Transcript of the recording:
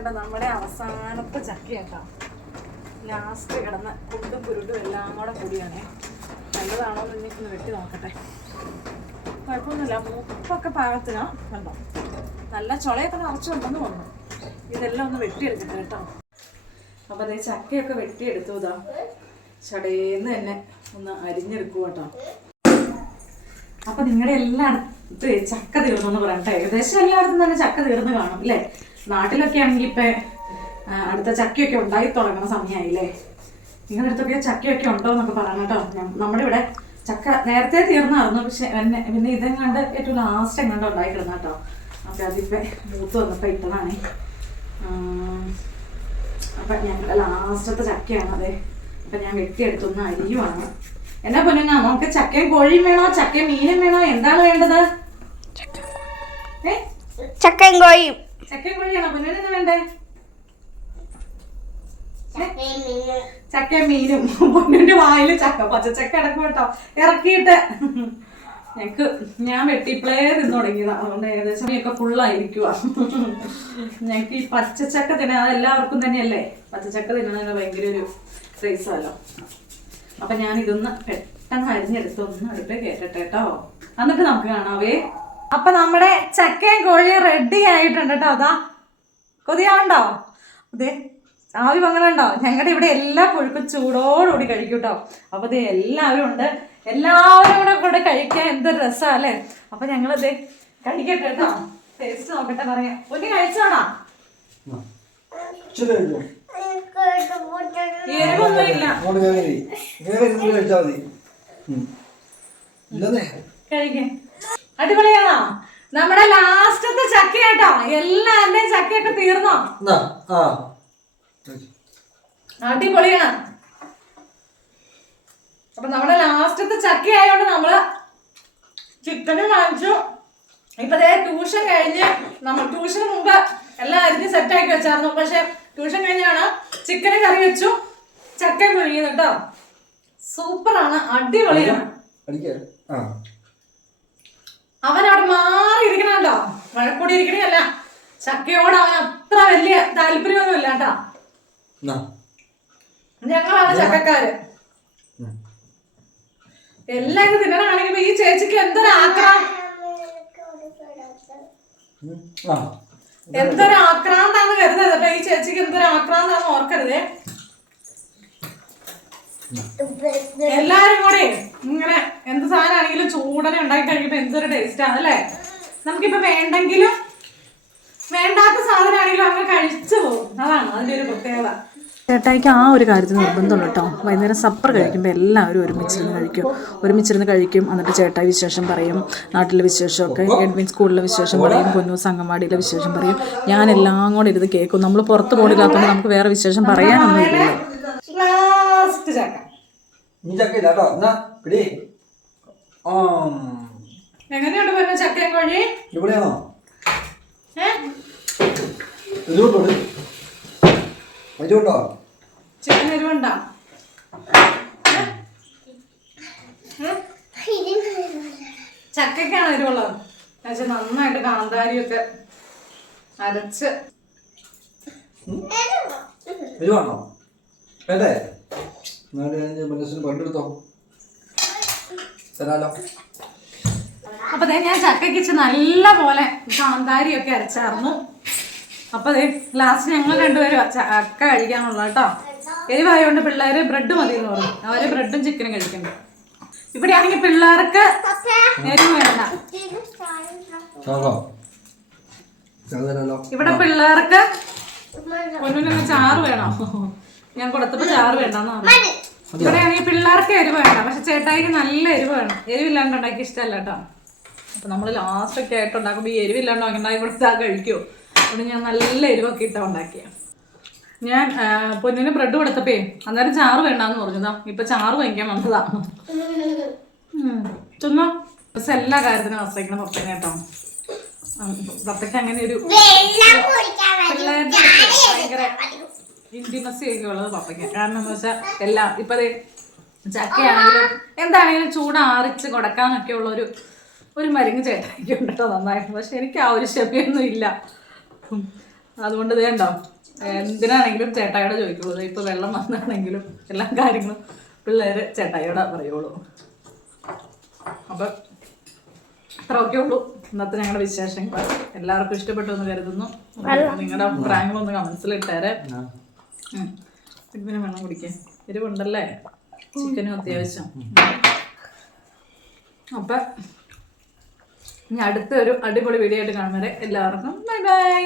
കണ്ട നമ്മുടെ അവസാനത്തെ ചക്കയാട്ടോ. ലാസ്റ്റ് കിടന്ന് കുണ്ടും കുരുണ്ടും എല്ലാം കൂടെ കൂടിയാണേ. നല്ലതാണോ എന്ന് എനിക്കൊന്ന് വെട്ടി നോക്കട്ടെ. കുഴപ്പമൊന്നുമില്ല, മൂപ്പൊക്കെ പാകത്തിനാ. കണ്ടോ, നല്ല ചുളയൊക്കെ നിറച്ചുണ്ടെന്ന് തോന്നുന്നു. ഇതെല്ലാം ഒന്ന് വെട്ടിയെടുക്കട്ടെ കേട്ടോ. അപ്പം അതേ ചക്കയൊക്കെ വെട്ടിയെടുത്തു. ഇതാ ചടേന്ന് തന്നെ ഒന്ന് അരിഞ്ഞെടുക്കുക കേട്ടോ. അപ്പം നിങ്ങളുടെ എല്ലായിടത്ത് ചക്ക തീർന്നെന്ന് പറയട്ടെ. ഏകദേശം എല്ലായിടത്തും തന്നെ ചക്ക തീർന്ന് കാണും അല്ലേ? നാട്ടിലൊക്കെ ആണെങ്കിൽ ഇപ്പം അടുത്ത ചക്കയൊക്കെ ഉണ്ടായി തുടങ്ങുന്ന സമയമായില്ലേ? നിങ്ങളുടെ അടുത്തൊക്കെ ചക്കയൊക്കെ ഉണ്ടോ എന്നൊക്കെ പറയണം കേട്ടോ. നമ്മുടെ ഇവിടെ ചക്ക നേരത്തെ തീർന്നായിരുന്നു, പക്ഷെ പിന്നെ ഇതെങ്ങാണ്ട് ഏറ്റവും ലാസ്റ്റ് എങ്ങാണ്ട് ഉണ്ടായി കിടന്ന കേട്ടോ. അപ്പം അതിപ്പോൾ മൂത്ത് വന്നപ്പോൾ ഇട്ടതാണേ. അപ്പം ഞങ്ങളുടെ ലാസ്റ്റത്തെ ചക്കയാണ് അതെ. അപ്പം ഞാൻ വെട്ടിയെടുത്തൊന്ന് അരിയുവാണ്. എന്നാ പൊന്നുങ്ങ, നമുക്ക് ചക്കയും കോഴിയും വേണോ ചക്കയും മീനും വേണോ, എന്താണ് വേണ്ടത്? ചക്കയും കോഴിയും. ചക്കയും കോഴിയാണോ പൊന്നിന്? എന്താ വേണ്ടേ? ചക്കയും മീനും. പൊന്നിന്റെ വായില് ചക്ക പച്ചച്ചക്ക അടക്കും കേട്ടോ. ഇറക്കിയിട്ട് ഞാൻ വെട്ടിപ്ലേ തിന്നു തുടങ്ങിയതാണ്. അതുകൊണ്ട് ഏകദേശം ഒക്കെ ഫുള്ളായിരിക്കുക. ഞങ്ങൾക്ക് ഈ പച്ചച്ചക്ക തിന്നാൻ അതെല്ലാവർക്കും തന്നെയല്ലേ. പച്ചച്ചക്ക തിന്നണതിന് ഭയങ്കര ഒരു ക്രേസല്ലോ. അപ്പൊ ഞാൻ ഇതൊന്ന് പെട്ടെന്ന് അരിഞ്ഞെടുത്ത് ഒന്ന് അടുപ്പേ കേട്ടട്ടെ കേട്ടോ. എന്നിട്ട് നമുക്ക് കാണാവേ. അപ്പൊ നമ്മുടെ ചക്കയും കോഴിയും റെഡി ആയിട്ടുണ്ട് കേട്ടോ. അതാ കൊതിയാണ്ടോ? അതെ, ആവി പങ്ങളുണ്ടോ? ഞങ്ങളുടെ ഇവിടെ എല്ലാ പുഴുക്കും ചൂടോടുകൂടി കഴിക്കും കേട്ടോ. അപ്പൊ ഇത് എല്ലാവരും ഉണ്ട്, എല്ലാവരും കൂടെ കഴിക്കാൻ എന്തൊരു രസമാണ് അല്ലേ? അപ്പൊ ഞങ്ങളിത് കഴിക്കട്ടെ കേട്ടോ. ടേസ്റ്റ് നോക്കട്ടെ പറയാം. ഒന്ന് കഴിച്ചോണോ? എരിവൊന്നുമില്ല. കഴിക്കേ. അടിപൊളിയാണോ? നമ്മുടെ ലാസ്റ്റത്തെ ചക്ക കേട്ടോ. എല്ലാവരുടെയും ചക്കയൊക്കെ തീർന്നോ? അടിപൊളിയാണ്. അപ്പൊ നമ്മുടെ ലാസ്റ്റത്തെ ചക്ക ആയതുകൊണ്ട് നമ്മള് ചിക്കനും വാങ്ങിച്ചു. ഇപ്പൊ ട്യൂഷൻ കഴിഞ്ഞ് നമ്മൾ ട്യൂഷന് മുമ്പ് എല്ലാം അരിഞ്ഞ് സെറ്റാക്കി വെച്ചായിരുന്നു. പക്ഷെ ട്യൂഷൻ കഴിഞ്ഞാണ് ചിക്കന് കറി വെച്ചു, ചക്ക പുഴുങ്ങിയത് കേട്ടോ. സൂപ്പറാണ്, അടിപൊളിയാണ്. അവനവിടെ മാറിയിരിക്കണോ, വഴക്കൂടി ഇരിക്കണല്ല. ചക്കയോട് അവൻ അത്ര വലിയ താല്പര്യമൊന്നും ഇല്ല കേട്ടോ. ഞങ്ങളാണ് ചക്കക്കാര്. എല്ലാം ഇത് തിന്നണ കാണിക്കുമ്പോ ഈ ചേച്ചിക്ക് എന്തൊരാക്രാന്തം, എന്തൊരാക്രാന്താന്ന് കരുതരുത് കേട്ടോ. ഈ ചേച്ചിക്ക് എന്തൊരാക്രാന്താന്ന് ഓർക്കരുതേ. എല്ലാരും കൂടെ ഇങ്ങനെ എന്ത് സാധനമാണെങ്കിലും ചൂടനെ ഉണ്ടാക്കി കഴിക്കുമ്പോ എന്തൊരു ടേസ്റ്റ് ആണ് അല്ലേ? നമുക്കിപ്പോ വേണ്ടെങ്കിലും വേണ്ടാത്ത സാധനമാണെങ്കിലും അങ്ങനെ കഴിച്ചു പോകും. അതാണ് അതിന്റെ ഒരു പ്രത്യേകത. ചേട്ടായിക്ക് ആ ഒരു കാര്യത്തിൽ നിർബന്ധമുള്ളൂ കേട്ടോ. വൈകുന്നേരം സപ്പർ കഴിക്കുമ്പോൾ എല്ലാവരും ഒരുമിച്ചിരുന്ന് കഴിക്കും. എന്നിട്ട് ചേട്ടായി വിശേഷം പറയും, നാട്ടിലെ വിശേഷമൊക്കെ, എഡ്വിൻ സ്കൂളിലെ വിശേഷം പറയും, പൊന്നൂസ് അംഗൻവാടിയിലെ വിശേഷം പറയും. ഞാൻ എല്ലാം കൂടെ ഇരുന്ന് കേൾക്കും. നമ്മൾ പുറത്ത് പോണില്ലാത്തതുകൊണ്ട് നമുക്ക് വേറെ വിശേഷം പറയാനൊന്നും ഇല്ല. എങ്ങനെയുണ്ട് പറഞ്ഞ ചക്കയും കോഴി? ചിക്കൻ എരിവുണ്ടോ? ചക്കയ്ക്കാണ് എരിവുള്ളത്. പക്ഷെ നന്നായിട്ട് കാന്താരിയൊക്കെ അരച്ച്. അപ്പൊ ഞാൻ ചക്കയ്ക്ക് നല്ല പോലെ കാന്താരിയൊക്കെ അരച്ചായിരുന്നു. അപ്പൊ ലാസ്റ്റ് ഞങ്ങൾ രണ്ടുപേരും ചക്ക കഴിക്കാനുള്ള കേട്ടോ. എരിവായതുകൊണ്ട് പിള്ളേര് ബ്രെഡ് മതി എന്ന് പറഞ്ഞു. അവര് ബ്രെഡും ചിക്കനും കഴിക്കണ്ട. ഇവിടെ ആണെങ്കിൽ പിള്ളേർക്ക് എരിവ് വേണ്ട. ഇവിടെ പിള്ളേർക്ക് പൊന്നിന് ചാറ് വേണോ? ഞാൻ കൊടുത്തപ്പോ ചാറ് വേണ്ടെന്ന് പറഞ്ഞു. ഇവിടെ ആണെങ്കിൽ പിള്ളേർക്ക് എരിവ് വേണ്ട, പക്ഷെ ചേട്ടായിക്ക് നല്ല എരിവ് വേണം. എരിവില്ലാണ്ട് ഉണ്ടാക്കി ഇഷ്ടമല്ല കേട്ടോ. അപ്പൊ നമ്മള് ലാസ്റ്റ് ഒക്കെ ആയിട്ട് ഉണ്ടാക്കുമ്പോ ഈ എരിവില്ലാണ്ട് ഉണ്ടാക്കി കൊടുത്താൽ കഴിക്കുമോ? അതുകൊണ്ട് ഞാൻ നല്ല എരിവൊക്കെ ഇട്ടാ ഉണ്ടാക്കിയ. ഞാൻ പൊന്നിന് ബ്രെഡ് കൊടുത്തപ്പേ അന്നേരം ചാറ് വേണ്ടാന്ന് പറഞ്ഞതാ. ഇപ്പൊ ചാറ് വാങ്ങിക്കാൻ വന്നതാ. ചുമ്മാ പക്ഷെ എല്ലാ കാര്യത്തിനും ആശ്രയിക്കണം പപ്പനെ കേട്ടോ. പപ്പയ്ക്ക് അങ്ങനെ ഒരു പിള്ളേരുടെ ഭയങ്കര ഇന്റിമസി ഒക്കെ ഉള്ളത് പപ്പയ്ക്ക്. കാരണം എന്താ വെച്ചാൽ എല്ലാം ഇപ്പൊ ചക്കയാണെങ്കിലും എന്താണെങ്കിലും ചൂടാറിച്ച് കൊടുക്കാന്നൊക്കെ ഉള്ള ഒരു മരുങ്ങ് ചേട്ടായിക്ക് ഉണ്ട് കേട്ടോ നന്നായിട്ട്. പക്ഷെ എനിക്ക് ആ ഒരു ക്ഷമയൊന്നും ഇല്ല. അതുകൊണ്ട് ഇത് കണ്ടോ, എന്തിനാണെങ്കിലും ചേട്ടായിയോടെ ചോദിക്കുള്ളൂ. ഇപ്പൊ വെള്ളം വന്നാണെങ്കിലും എല്ലാ കാര്യങ്ങളും പിള്ളേര് ചേട്ടായിയോടെ പറയുള്ളൂ. അപ്പൊ അത്രയൊക്കെ ഉള്ളൂ ഇന്നത്തെ ഞങ്ങളുടെ വിശേഷങ്ങൾ. എല്ലാവർക്കും ഇഷ്ടപ്പെട്ടു എന്ന് കരുതുന്നു. നിങ്ങളുടെ അഭിപ്രായങ്ങളൊന്ന് കമന്റ്സിൽ ഇട്ടേരെ. പിന്നെ വെള്ളം കുടിക്കാൻ എരിവുണ്ടല്ലേ, ചിക്കനും അത്യാവശ്യം. അപ്പൊ ഇനി അടുത്ത ഒരു അടിപൊളി വീഡിയോ ആയിട്ട് കാണുന്നവരെ എല്ലാവർക്കും ബൈ ബൈ.